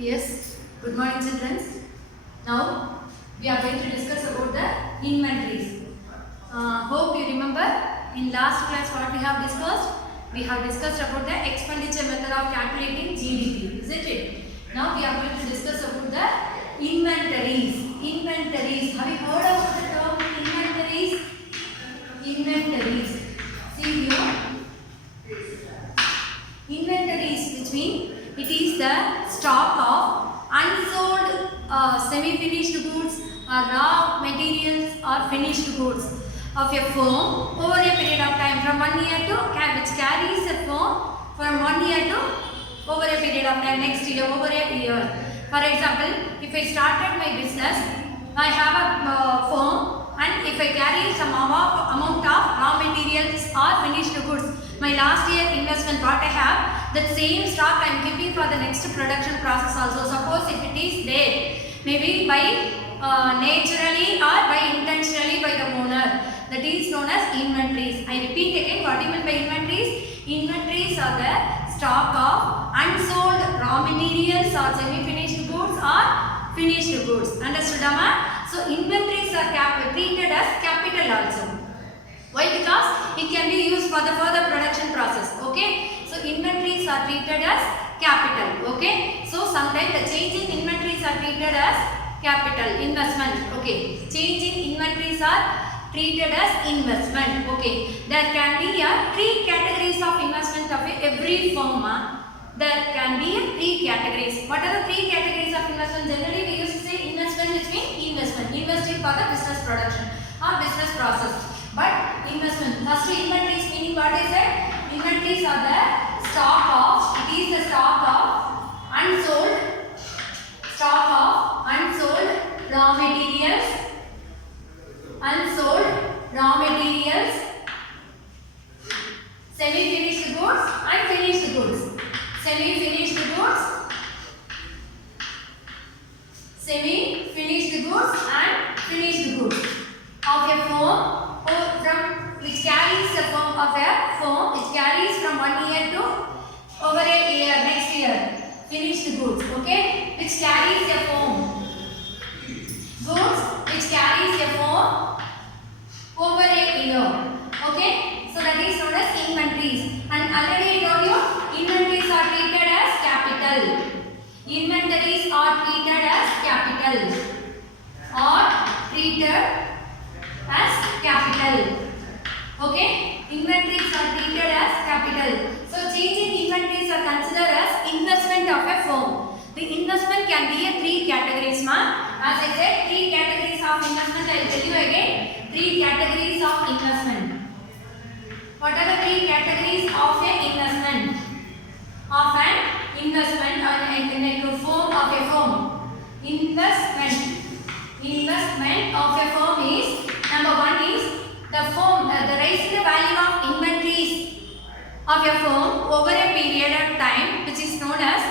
Yes, good morning children. Now we are going to discuss about the inventories. Hope you remember in last class what we have discussed. We have discussed about the expenditure method of calculating GDP, isn't it? Now we are going to discuss about the inventories. Inventories. Have you heard about the term inventories? Inventories. See here. Inventories, which means it is the stock of unsold semi-finished goods or raw materials or finished goods of a firm over a period of time from 1 year to which carries a firm from 1 year to over a period of time next year over a year. For example, if I started my business, I have a firm and if I carry some amount of raw materials or finished goods, my last year investment what I have, that same stock I am keeping for the next production process also. Suppose if it is there, maybe by naturally or by intentionally by the owner, that is known as inventories. I repeat again, what do you mean by inventories? Inventories are the stock of unsold raw materials or semi-finished goods or finished goods. Understood, Amma? So inventories are treated as capital also. Why? Because it can be used for the further production process. Okay. So inventories are treated as capital. Okay. So sometimes the change in inventories are treated as capital investment. Okay. Change in inventories are treated as investment. Okay. There can be three categories of investment of every firm. There can be three categories. What are the three categories of investment? Generally we used to say investment, which means investment. Investing for the business production or business process. But investment, first inventories meaning what is it? Inventories are the stock of, it is the stock of unsold raw materials, semi-finished goods and finished goods. Semi-finished goods and finished goods of a firm which carries the firm of a firm which carries from 1 year to over a year next year. Finished goods, okay, which carries a firm. Goods which carries a firm over a year. Okay, so that is known as inventories. And already I told you, inventories are treated as capital. Inventories are treated as capital. Okay, inventories are treated as capital. So change in inventories are considered as investment of a firm. The investment can be a three categories, ma. As I said, three categories of investment. I will tell you again. Three categories of investment. What are the three categories of a investment? Of an investment in a form of a firm. Investment of a firm is, number one is the firm, the raising the value of inventories of a firm over a period of time, which is known as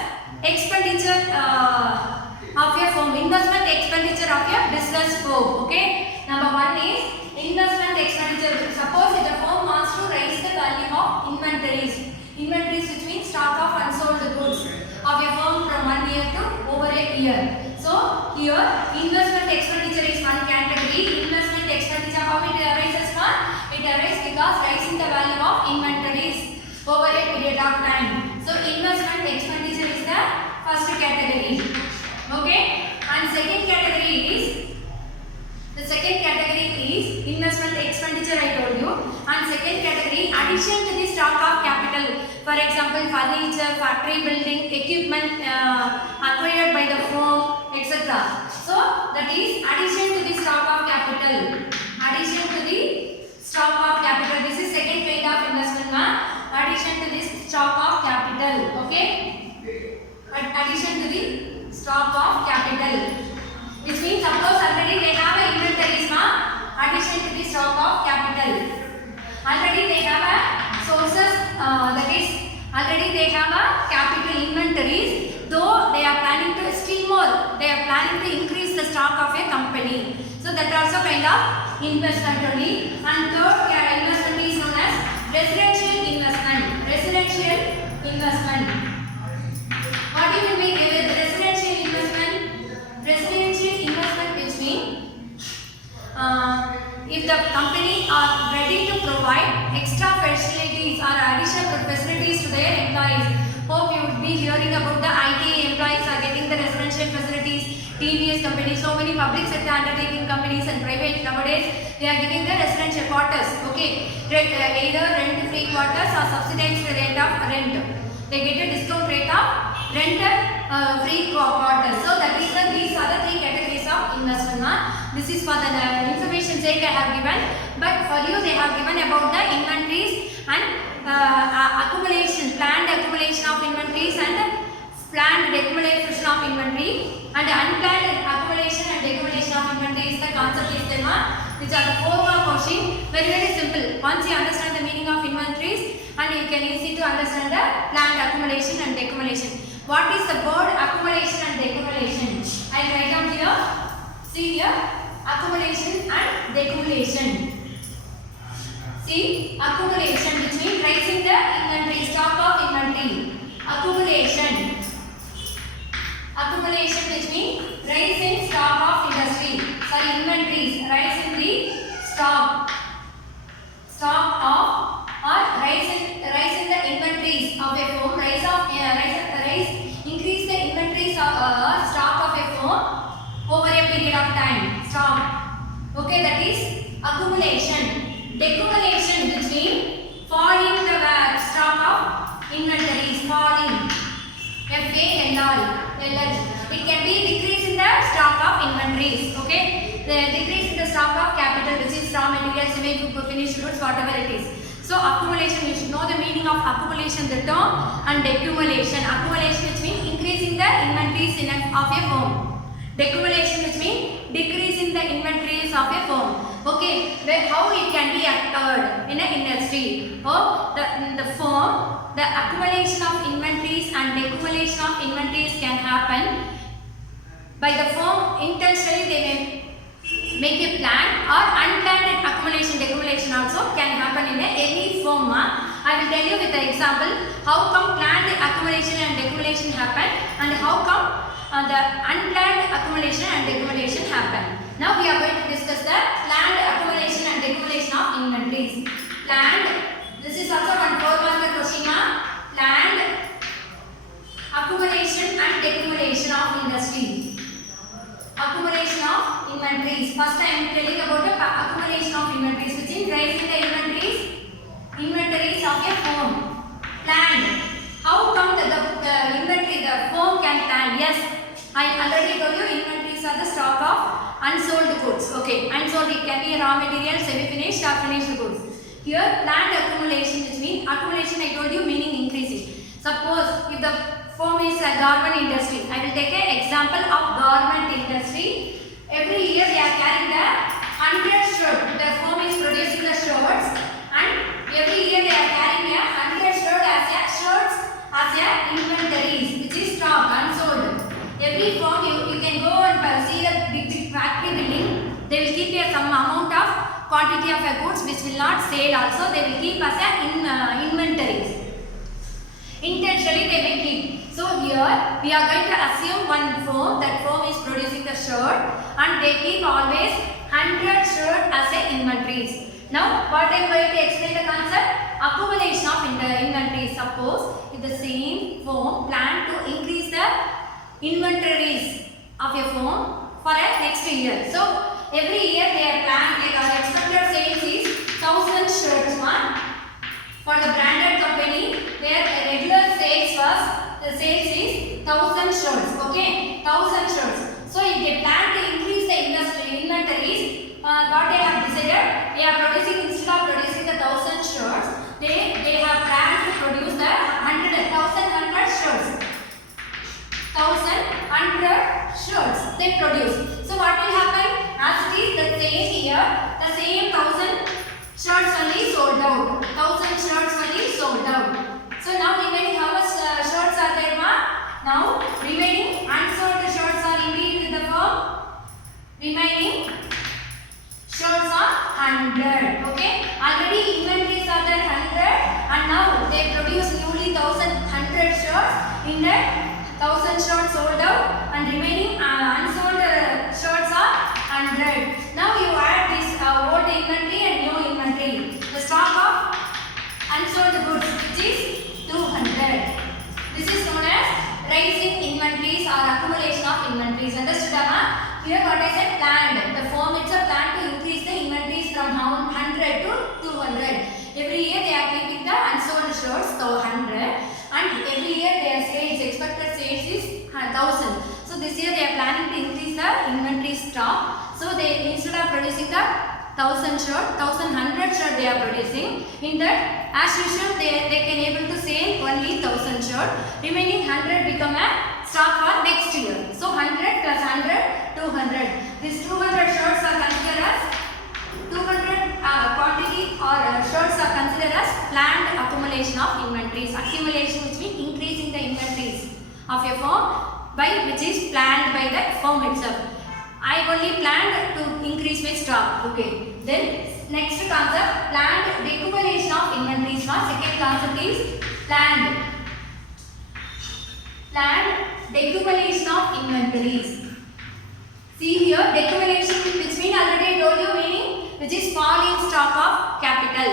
expenditure of a firm, investment expenditure of a business firm. Okay, number one is investment expenditure. Suppose if the firm wants to raise the value of inventories, which means stock of unsold goods of a firm from 1 year to over a year. So here investment expenditure is one category. Investment expenditure, how it arises from? It arises because raising the value of inventories over a period of time. So investment expenditure is the first category. Okay, and second category is investment expenditure, I told you. And second category, addition to the stock of capital. For example, furniture, factory building, equipment acquired by the firm, etc. So that is addition to the stock of capital. Addition to the stock of capital. This is second kind of investment, addition to this stock of capital. Okay, addition to the stock of capital, which means suppose already they have a inventories, addition to the stock of capital. Already they have a sources, that is already they have a capital inventories, though they are planning to still more, they are planning to increase the stock of a company. So that also kind of investment only. And third investment is known as residential investment. What do you mean by residential are ready to provide extra facilities or additional facilities to their employees. Hope you would be hearing about the IT employees are getting the residential facilities, TVS companies, so many public sector undertaking companies and private nowadays, they are giving the residential quarters. Okay, either rent-free quarters or subsidized rate of rent. They get a discount rate of rent free quarters. So that is these are the three categories of investment. This is for the information sake I have given, but for you they have given about the inventories and accumulation, planned accumulation of inventories and planned decumulation of inventory, and unplanned accumulation and decumulation of inventory is the concept is there, which are the 4-mark question. Very simple. Once you understand the meaning of inventories, and you can easy to understand the planned accumulation and decumulation. What is the word accumulation and decumulation? I write down here. See here, accumulation and decumulation. See, accumulation which means raising the inventory, stock of inventory. Accumulation. Accumulation which means raising stock of industry. Sorry, inventories. Raising the stock of or raising the inventories of a firm. Increase the inventories of stock of a firm over a period of time. Stock. Okay, that is accumulation. Decumulation which means falling the stock of inventories. Falling. It can be decrease in the stock of inventories. Okay, the decrease in the stock of capital, which is raw materials, semi-finished goods, whatever it is. So accumulation, you should know the meaning of accumulation, the term, and decumulation. Accumulation which means increasing the inventories of a firm. Decumulation which means decreasing the inventories of a firm. Okay, how it can be occurred in an industry. Oh, the firm. The accumulation of inventories and decumulation of inventories can happen by the firm intentionally. They may make a plan, or unplanned accumulation, decumulation also can happen in any firm. I will tell you with the example how come planned accumulation and decumulation happen, and how come the unplanned accumulation and decumulation happen. Now we are going to discuss the planned accumulation and decumulation of inventories. Planned. This is also one 4-mark question. Planned accumulation and decumulation of industry. Accumulation of inventories. First I am telling about the accumulation of inventories, which is raising the inventories of a firm. Planned. How come the inventory, the firm can plan? Yes, I already told you inventories are the stock of unsold goods. Okay, unsold, it can be raw material, semi-finished or finished goods. Here planned accumulation, which means accumulation, I told you meaning increasing. Suppose if the firm is a garment industry, I will take an example of garment industry. Every year they are carrying the 100 shirts. The firm is producing the shirts, and every year they are carrying a 100 shirts as a inventories, which is stock unsold. Every firm you can go and see the big factory building. They will keep some amount of quantity of goods which will not sell also. They will keep as a inventories. Intentionally they may keep. So here we are going to assume one firm. That firm is producing the shirt, and they keep always 100 shirts as a inventories. Now what I am going to explain the concept? Accumulation of inventories. Suppose if the same firm plan to increase the inventories of a firm for a next year. So every year they are planning, our expected sales is 1000 shirts. For the branded company, their regular sales was, the sales is 1000 shirts. Okay, 1000 shirts. So if they plan to increase the inventories, what they have decided, they are producing, instead of producing the 1000 shirts, they have planned to produce the 1,100 shirts. 1,100 shirts they produce. So what will happen? As it is the same year, the same 1000 shirts only sold out. 1000 shirts only sold out. So now remaining how much shirts are there? Now remaining unsold shirts are increased with the firm. Remaining shirts are 100. Okay. Already inventories are there 100, and now they produce newly 1,100 shirts. In that 1,000 shirts sold out, and remaining unsold shirts are 100. Now you add this old inventory and new inventory. This is known as rising inventories or accumulation of inventories. Understood, Amma? Here what I said, planned. The firm it's a plan to increase the inventories from 100 to 200. Every year they are keeping the unsold shirts, so 100, and every year their sales, expected sales is 1000. So this year they are planning to increase the inventory stock. So they, instead of producing the 1000 shirt, 1100 shirt they are producing. In that, as usual, they can able to sell only 1000 shirt. Remaining 100 become a stock for next year. So 100 plus 100, 200. These 200 shirts are considered as 200 quantity or shirts are considered as planned accumulation of inventories. Accumulation which means increasing the inventories of a firm by which is planned by the firm itself. I only planned to increase my stock. Okay. Then next concept, planned decumulation of inventories. Second concept is planned decumulation of inventories. See here, decumulation which means already I told you meaning which is falling stock of capital,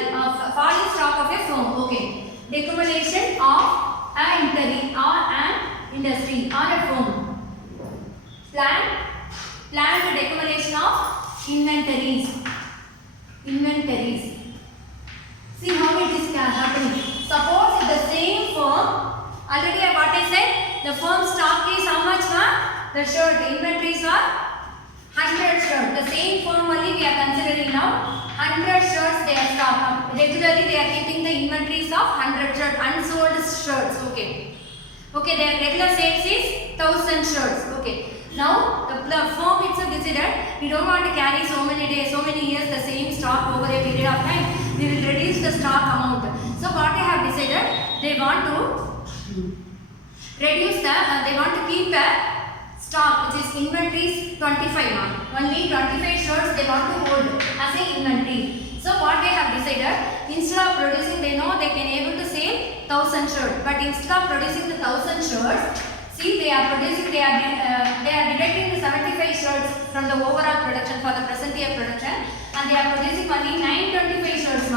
falling stock of a firm. Okay. Decumulation of an industry or a firm. Planned decumulation of inventories. See how it is happening. Suppose if the same firm, already what I said, the firm stock is how much? The shirt inventories are 100 shirts. The same firm only we are considering now. 100 shirts they are stock. Regularly they are keeping the inventories of 100 shirts, unsold shirts. Okay. Okay, their regular sales is 1000 shirts. Okay. Now the firm itself decided we don't want to carry so many days, so many years the same stock over a period of time. We will reduce the stock amount. So what they have decided, they want to reduce the, they want to keep a stock which is inventories 25. Only 25 shirts they want to hold as a inventory. So what they have decided, instead of producing, they know they can able to sell 1000 shirts, but instead of producing the 1000 shirts, see they are producing, they are deducting the 75 shirts from the overall production for the present year production, and they are producing only 925 shirts.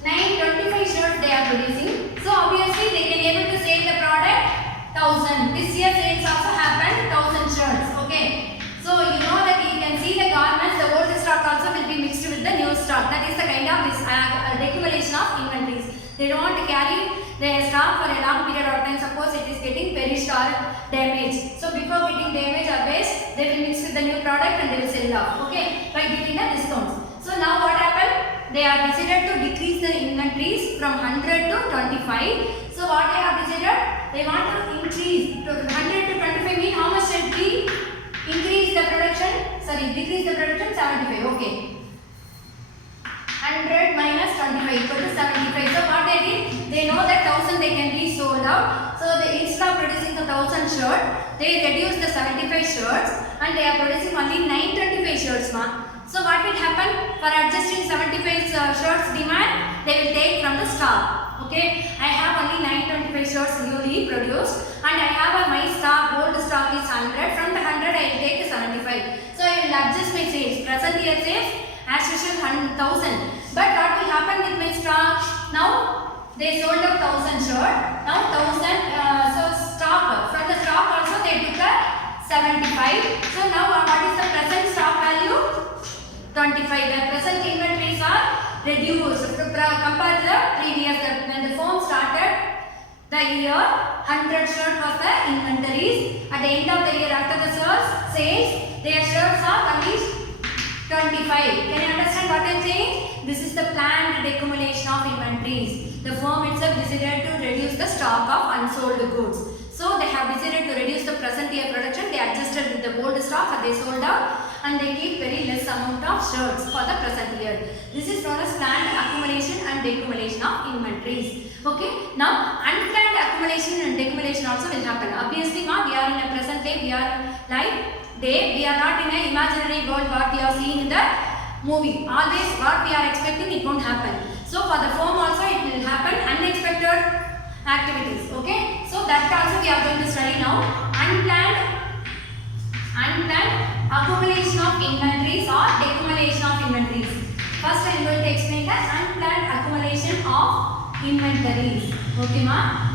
925 shirts they are producing. So obviously they can able to sell the product 1000. This year sales also happened 1000 shirts. Okay. So you know that you can see the garments, the old stock also will be mixed with the new stock. That is the kind of this decumulation of inventories. They don't want to carry their stock for a long period of time. Suppose it is getting perished or damaged. So before getting damaged or waste, they will mix with the new product and they will sell it off. Okay, by giving the discounts. So now what happened? They are decided to decrease the inventories from 100 to 25. So what they have decided? They want to increase to 100 to 25 mean how much should be increase the production? Sorry, decrease the production 75. Okay. 100 minus 25 equal to 75. So what they did? They know that 1000 they can be sold out. So they, instead of producing the 1000 shirt, they reduce the 75 shirts and they are producing only 925 shirts. So what will happen? For adjusting 75 shirts demand, they will take from the stock. Okay, I have only 925 shirts newly produced and I have my stock, old stock is 100. From the 100 I will take the 75. So I will adjust my sales. Present year sales as usual 1000. But what will happen with my stock? Now they sold out 1000 shirts. Now 1000 so stock. From the stock also they took a 75. So now what is the present stock value? 25. The present inventories are reduced compared to the previous. When the firm started the year, 100 shirts was the inventories. At the end of the year, after the sales, their shirts are only 25. Can you understand what I am saying? This is the planned decumulation of inventories. The firm itself decided to reduce the stock of unsold goods. So they have decided to reduce the present year production. They adjusted with the old stock and they sold out and they keep very less amount of shirts for the present year. This is known as planned accumulation and decumulation of inventories. Okay. Now unplanned accumulation and decumulation also will happen. Obviously, we are in a present day. We are live day. We are not in an imaginary world what we are seeing in the movie. Always what we are expecting, it won't happen. So for the firm also it will happen unexpected activities. Okay. So that also we are going to study now. Unplanned accumulation of inventories or decumulation of inventories. First I am going to explain the unplanned accumulation of inventories. Okay, ma?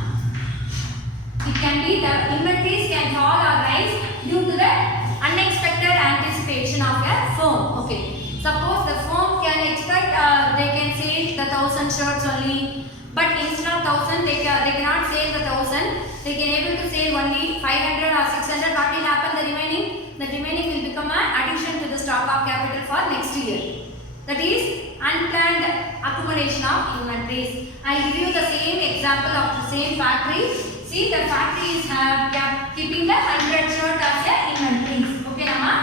It can be the inventories can fall or rise due to the unexpected anticipation of a firm. Okay. Suppose the firm can expect they can sell the 1,000 shirts only, but instead of 1,000 they cannot sell the 1,000. They can able to sell only 500 or 600. What will happen? The remaining will become an addition to the stock of capital for next year. That is unplanned accumulation of inventories. I will give you the same example of the same factory. See, the factory is keeping the 100 shirts as a inventories. Okay, Nama?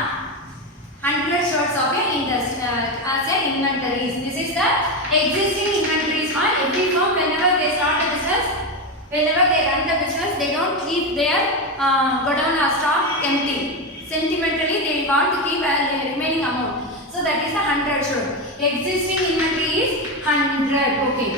100 shirts of a as a inventories. This is the existing inventories. Every firm, whenever they start a business, whenever they run the business, they don't keep their godown or stock empty. Sentimentally, they want to keep a remaining amount. So that is the 100 shirts. Existing inventory is 100. Okay.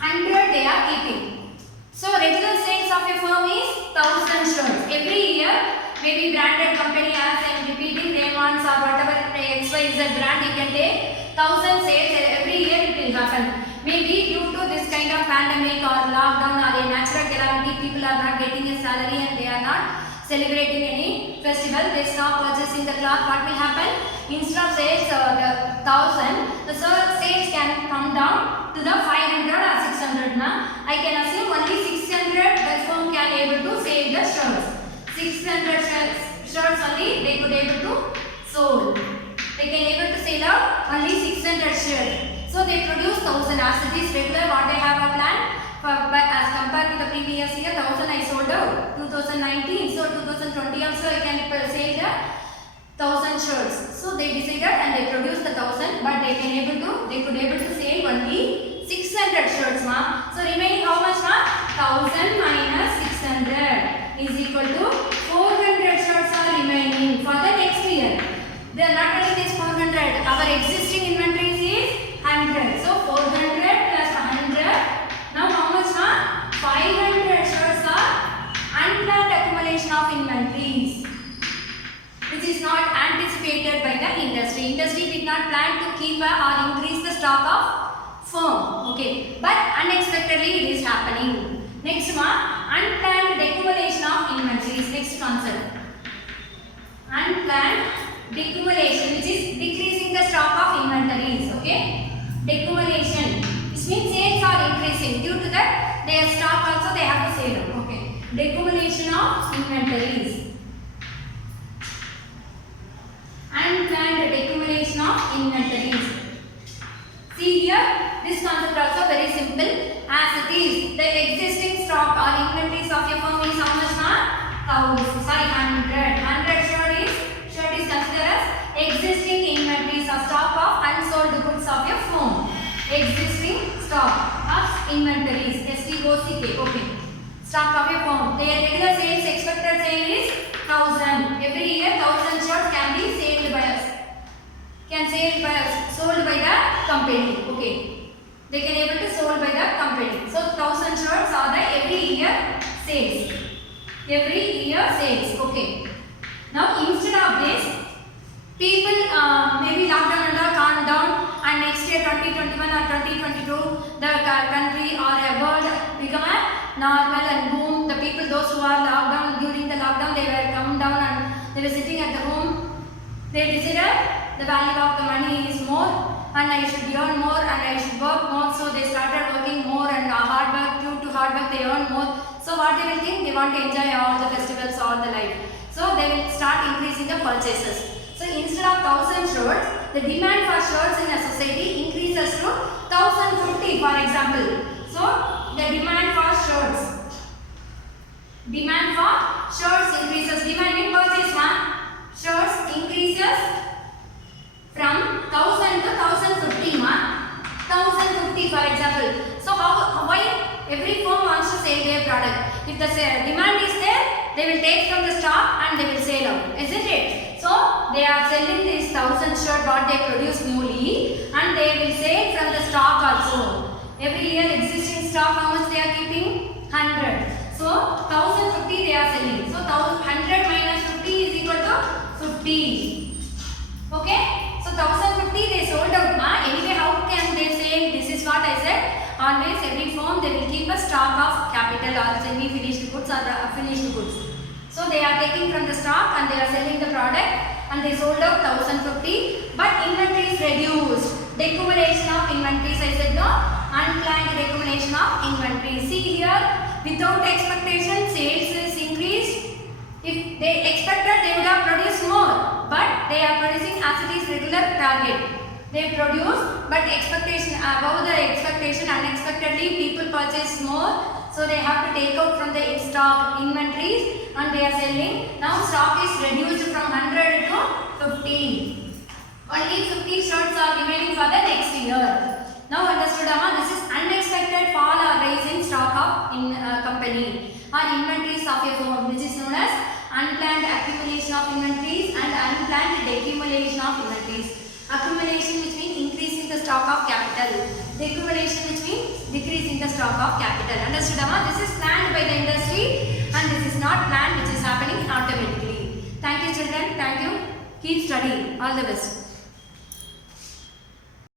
100 they are keeping. So regular sales of a firm is 1,000 shirts. Every year, maybe branded company as I am repeating, Raymond's or whatever XYZ brand you can take, 1,000 sales every year it will happen. Maybe due to this kind of pandemic or lockdown or a natural calamity, people are not getting a salary and they are not celebrating any festival. They stop purchasing the cloth. What will happen? Instead of sales the 1,000, the sales can come down to the 500 or 600 now. I can assume only 600 the firm can able to sell the shirts. 600 shirts only they could able to sold. They can able to sell out only 600 shirts. So they produce 1,000 as it is regular what they have a plan. But as compared to the previous year, 1,000 I sold out. 2019, so 2020 also I can sell the 1,000 shirts. So they decided and they produced the 1,000, but they could able to sell only 600 shirts, ma. So remaining how much, ma? 1,000 minus 600 is equal to 400 shirts are remaining for the next year. They are not only this 400. Our existing inventories is 100. So 400 plus 100. Now how much, ma? 500 shirts are unplanned accumulation of inventories, which is not anticipated by the industry. Industry did not plan to keep or increase the stock of firm. Okay, but unexpectedly it is happening. Next, ma, unplanned accumulation of inventories. Next concept. Unplanned decumulation, which is decreasing the stock of inventories. Okay, decumulation. This means sales are increasing. Due to that, their stock also they have to sell. Okay, decumulation of inventories. Unplanned decumulation of inventories. See here, this concept also very simple. As it is, the existing stock or inventories of your firm is how much, ma? 100. 100 shirt is considered as existing inventories or stock of unsold goods of your firm. Existing stock of inventories. STOCK. Okay. Stock of your firm. Their regular sales expected sale is 1,000. Every year 1,000 shirts can be sold by us. Sold by the company. Okay. They can able to sold by the company. So 1,000 shirts are the every year sales. Every year sales. Okay. Now instead of this, people maybe lockdown and all calm down, and next year 2021 or 2022 the country or a world become a normal and boom. The people those who are locked down during the lockdown, they were come down and they were sitting at the home. They decided the value of the money is more and I should earn more and I should work more. So they started working more and hard work, due to hard work they earn more. So what they will think? They want to enjoy all the festivals, all the life. So they will start increasing the purchases. So instead of 1,000 shirts, the demand for shirts in a society increases to 1,050 for example. So the demand for shirts increases. Demand in purchase, ma? Shirts increases from 1,000 to 1,050, ma? 1,050 for example. So why every firm wants to sell their product? If the demand is there, they will take from the stock and they will sell out, isn't it? So they are selling this 1,000 shirt what they produce newly and they will sell from the stock also. Every year existing stock how much they are keeping? 100. So 1,050 they are selling. So 100 minus 50 is equal to 50. Okay. So 1,050 they sold out, ma. Anyway, how can they say? This is what I said. Always every firm they will keep a stock of capital. product or semi-finished goods or finished goods. So they are taking from the stock and they are selling the product and they sold out 1050, but inventory is reduced. Decumulation of inventories, I said no. Unplanned decumulation of inventory. See here, without expectation, sales is increased. If they expected, they would have produced more, but they are producing as it is regular target. They produce, but expectation above the expectation, unexpectedly people purchase more, so they have to take out from the stock inventories and they are selling. Now stock is reduced from 100 to 15. Only 50 shirts are remaining for the next year. Now understood, Amma? This is unexpected fall or rise in stock of company or inventories of a firm, which is known as unplanned accumulation of inventories and unplanned decumulation of inventories. Accumulation, which means increasing the stock of capital. Decumulation, which means decreasing the stock of capital. Understood, Amma? This is planned by the industry and this is not planned, which is happening automatically. Thank you, children. Thank you. Keep studying. All the best.